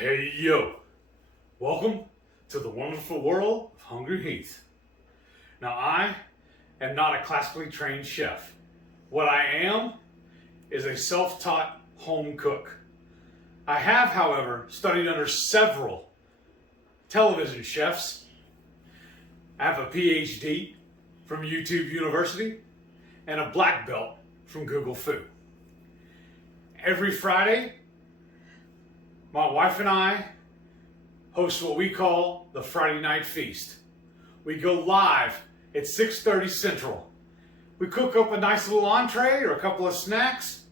Hey yo, welcome to the wonderful world of Hungry Heath. Now I am not a classically trained chef. What I am is a self-taught home cook. I have, however, studied under several television chefs. I have a PhD from YouTube University and a black belt from Google Food. Every Friday, my wife and I host what we call the Friday Night Feast. We go live at 6:30 Central. We cook up a nice little entree or a couple of snacks,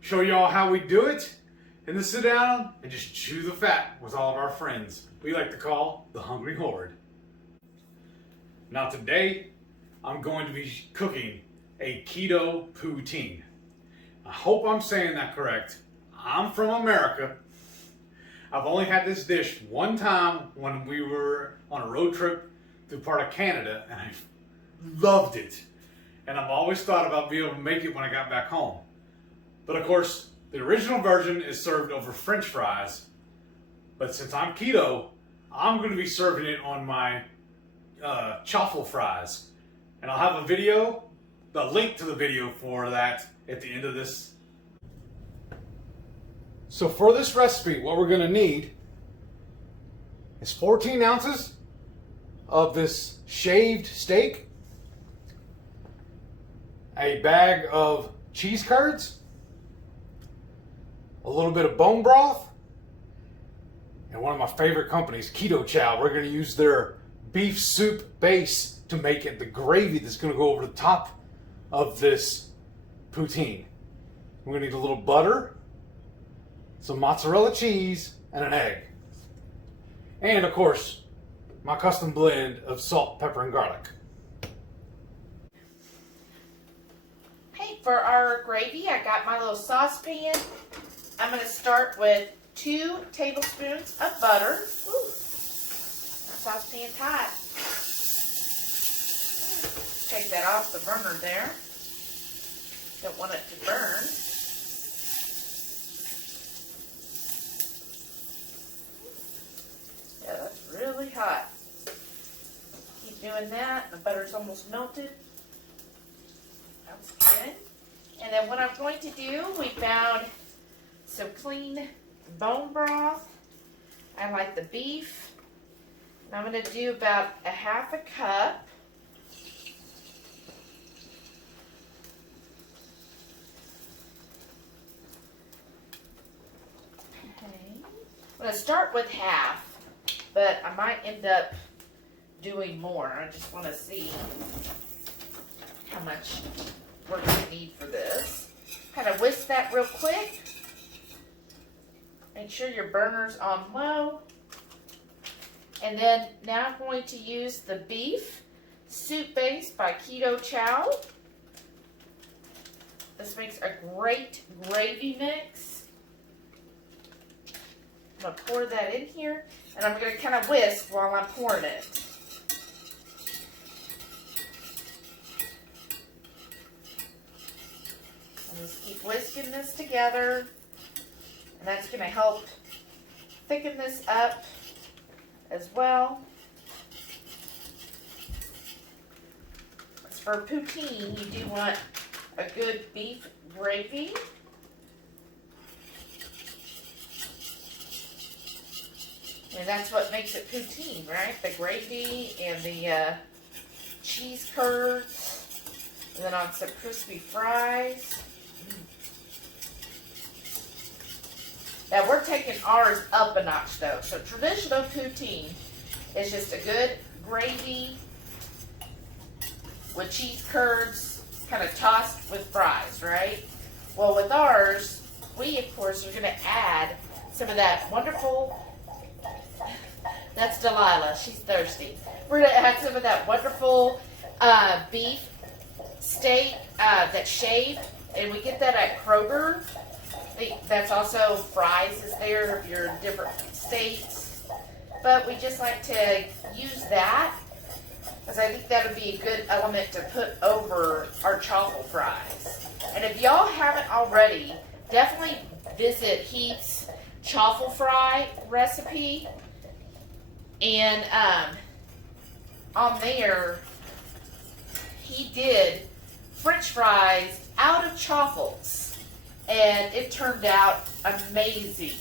show y'all how we do it, and then sit down and just chew the fat with all of our friends we like to call the Hungry Horde. Now today, I'm going to be cooking a keto poutine. I hope I'm saying that correct. I'm from America. I've only had this dish one time when we were on a road trip through part of Canada, and I loved it. And I've always thought about being able to make it when I got back home. But of course, the original version is served over French fries. But since I'm keto, I'm going to be serving it on my chaffle fries. And I'll have a video, the link to the video for that at the end of this. So for this recipe, what we're going to need is 14 ounces of this shaved steak, a bag of cheese curds, a little bit of bone broth, and one of my favorite companies, Keto Chow. We're going to use their beef soup base to make it the gravy that's going to go over the top of this poutine. We're going to need a little butter, some mozzarella cheese, and an egg. And of course, my custom blend of salt, pepper, and garlic. Okay, for our gravy, I got my little saucepan. I'm going to start with 2 tablespoons of butter. Ooh, my saucepan's hot. Take that off the burner there. Don't want it to burn. Yeah, that's really hot. Keep doing that. The butter's almost melted. That's good. And then what I'm going to do, we found some clean bone broth. I like the beef. And I'm going to do about a half a cup. I'm going to start with half, but I might end up doing more. I just want to see how much we're going to need for this. Kind of whisk that real quick. Make sure your burner's on low. And then now I'm going to use the beef soup base by Keto Chow. This makes a great gravy mix. I'm going to pour that in here, and I'm going to kind of whisk while I'm pouring it. I'll just keep whisking this together, and that's going to help thicken this up as well. As for poutine, you do want a good beef gravy. And that's what makes it poutine, right? The gravy and the cheese curds. And then on some crispy fries. Now we're taking ours up a notch though. So traditional poutine is just a good gravy with cheese curds kind of tossed with fries, right? Well, with ours, we of course are going to add some of that wonderful... That's Delilah. She's thirsty. We're going to add some of that wonderful beef steak that's shaved. And we get that at Kroger. That's also fries is there if you're in different states. But we just like to use that, because I think that would be a good element to put over our chaffle fries. And if y'all haven't already, definitely visit Heath's chaffle fry recipe. And on there, he did French fries out of chaffles. And it turned out amazing.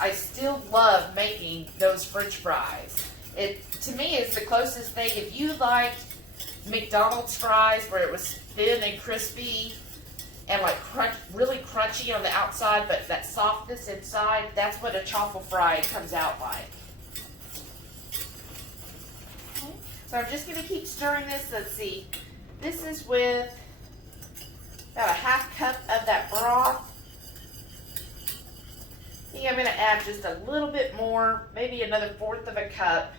I still love making those French fries. It, to me, is the closest thing. If you liked McDonald's fries where it was thin and crispy and like really crunchy on the outside, but that softness inside, that's what a chaffle fry comes out like. Okay. So I'm just going to keep stirring this. Let's see. This is with about a half cup of that broth. I think I'm going to add just a little bit more, maybe another 1/4 of a cup.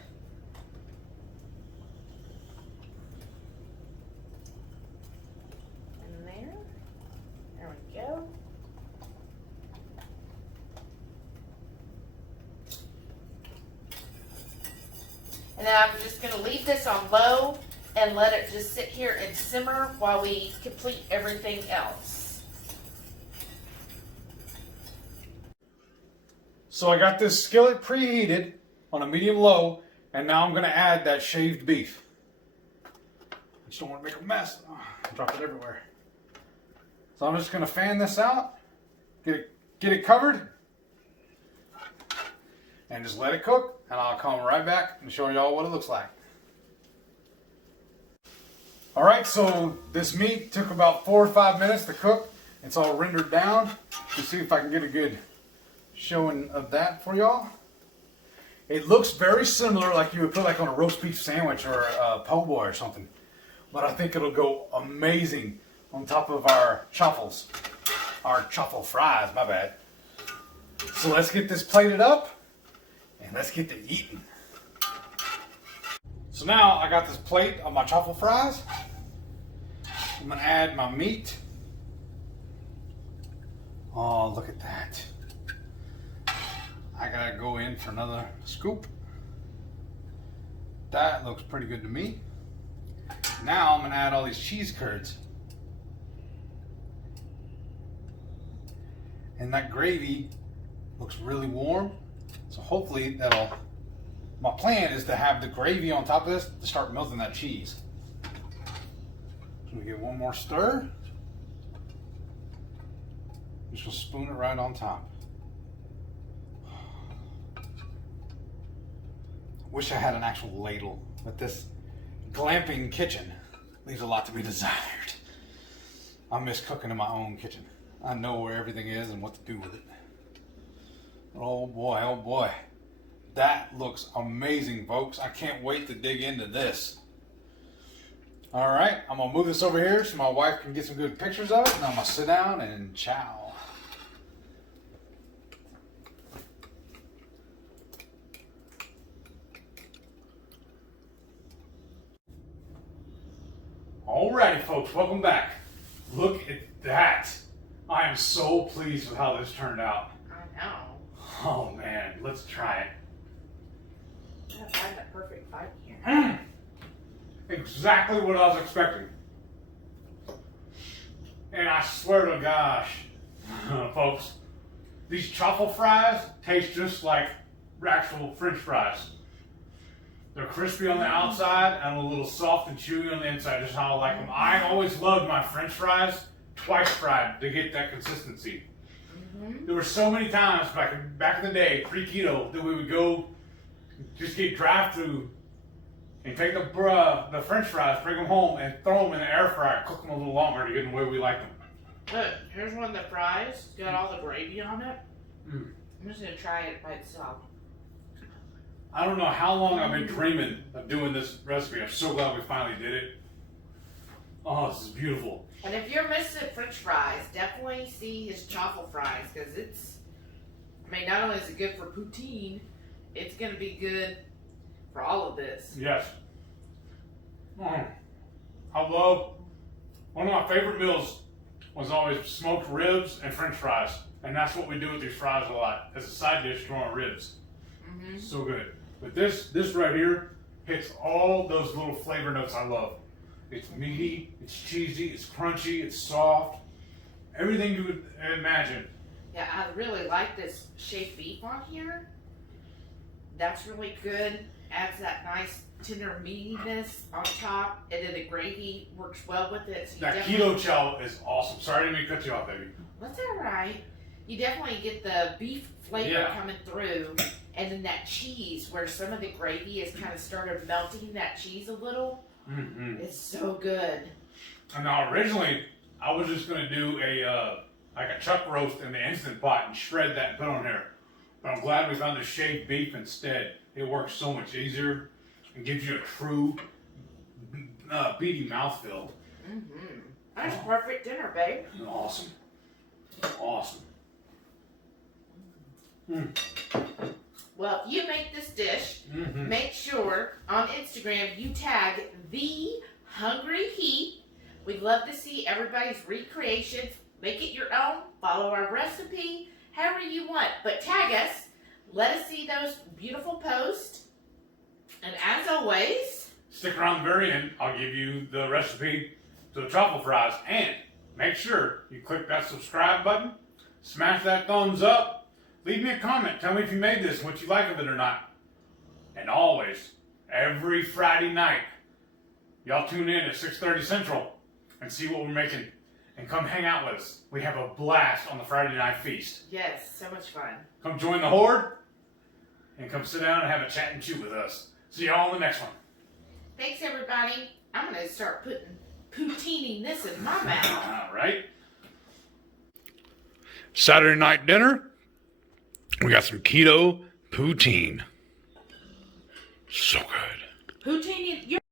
In there. There we go. And then I'm just going to leave this on low and let it just sit here and simmer while we complete everything else. So I got this skillet preheated on a medium low, and now I'm going to add that shaved beef. I just don't want to make a mess. Oh, drop it everywhere. So I'm just going to fan this out, get it covered, and just let it cook, and I'll come right back and show y'all what it looks like. Alright, so this meat took about 4 or 5 minutes to cook. It's all rendered down. Let's see if I can get a good showing of that for y'all. It looks very similar, like you would put like on a roast beef sandwich or a po' boy or something. But I think it'll go amazing on top of our chaffles. Our chaffle fries, my bad. So let's get this plated up and let's get to eating. So now I got this plate of my chaffle fries. I'm gonna add my meat. Oh, look at that. I gotta go in for another scoop. That looks pretty good to me. Now I'm gonna add all these cheese curds. And that gravy looks really warm. So hopefully that'll, my plan is to have the gravy on top of this to start melting that cheese. So we get one more stir. Just gonna spoon it right on top. Wish I had an actual ladle, but this glamping kitchen leaves a lot to be desired. I miss cooking in my own kitchen. I know where everything is and what to do with it. Oh boy, oh boy. That looks amazing, folks. I can't wait to dig into this. Alright, I'm going to move this over here so my wife can get some good pictures of it, and I'm going to sit down and chow. Alrighty, folks, welcome back. Look at that. I am so pleased with how this turned out. I know. Oh man, let's try it. I gotta find that perfect bite here. Exactly what I was expecting. And I swear to gosh, folks, these chaffle fries taste just like actual French fries. They're crispy on the outside and a little soft and chewy on the inside, just how I like them. I always loved my French fries twice fried to get that consistency. Mm-hmm. There were so many times back in the day, pre-keto, that we would go just get drive-through and take the French fries, bring them home, and throw them in the air fryer, cook them a little longer to get them the way we like them. Look, here's one of the fries. It's got all the gravy on it. I'm just going to try it by itself. I don't know how long I've been dreaming of doing this recipe. I'm so glad we finally did it. Oh, this is beautiful. And if you're missing French fries, definitely see his chaffle fries, because it's, I mean, not only is it good for poutine, it's going to be good for all of this. Yes. I love, one of my favorite meals was always smoked ribs and French fries. And that's what we do with these fries a lot. As a side dish, throw on ribs. Mm-hmm. So good. But this right here hits all those little flavor notes I love. It's meaty, it's cheesy, it's crunchy, it's soft. Everything you would imagine Yeah, I really like this shaved beef on here. That's really good. Adds that nice tender meatiness on top, and then the gravy works well with it. So you That keto chow is awesome. Sorry, I didn't mean to cut you off, baby. That's all right. You definitely get the beef flavor coming through, and then that cheese, where some of the gravy has kind of started melting that cheese a little. Mm-hmm. It's so good. And now, originally, I was just gonna do a like a chuck roast in the Instant Pot and shred that and put on there. But I'm glad we found the shaved beef instead. It works so much easier and gives you a true beady mouthfeel. Mm-hmm. That's perfect dinner, babe. Awesome. Awesome. Mm. Well, if you make this dish, make sure on Instagram you tag The Hungry Heat. We'd love to see everybody's recreations. Make it your own. Follow our recipe however you want. But tag us. Let us see those beautiful posts. And as always, stick around the very end. I'll give you the recipe to the truffle fries. And make sure you click that subscribe button. Smash that thumbs up. Leave me a comment. Tell me if you made this, what you like of it or not. And always, every Friday night, y'all tune in at 6:30 Central and see what we're making. And come hang out with us. We have a blast on the Friday night feast. yes, so much fun. Come join the horde and come sit down and have a chat and chew with us. See y'all in the next one. Thanks, everybody. I'm going to start putting poutining this in my mouth. All right. Saturday night dinner. We got some keto poutine. So good. Poutine,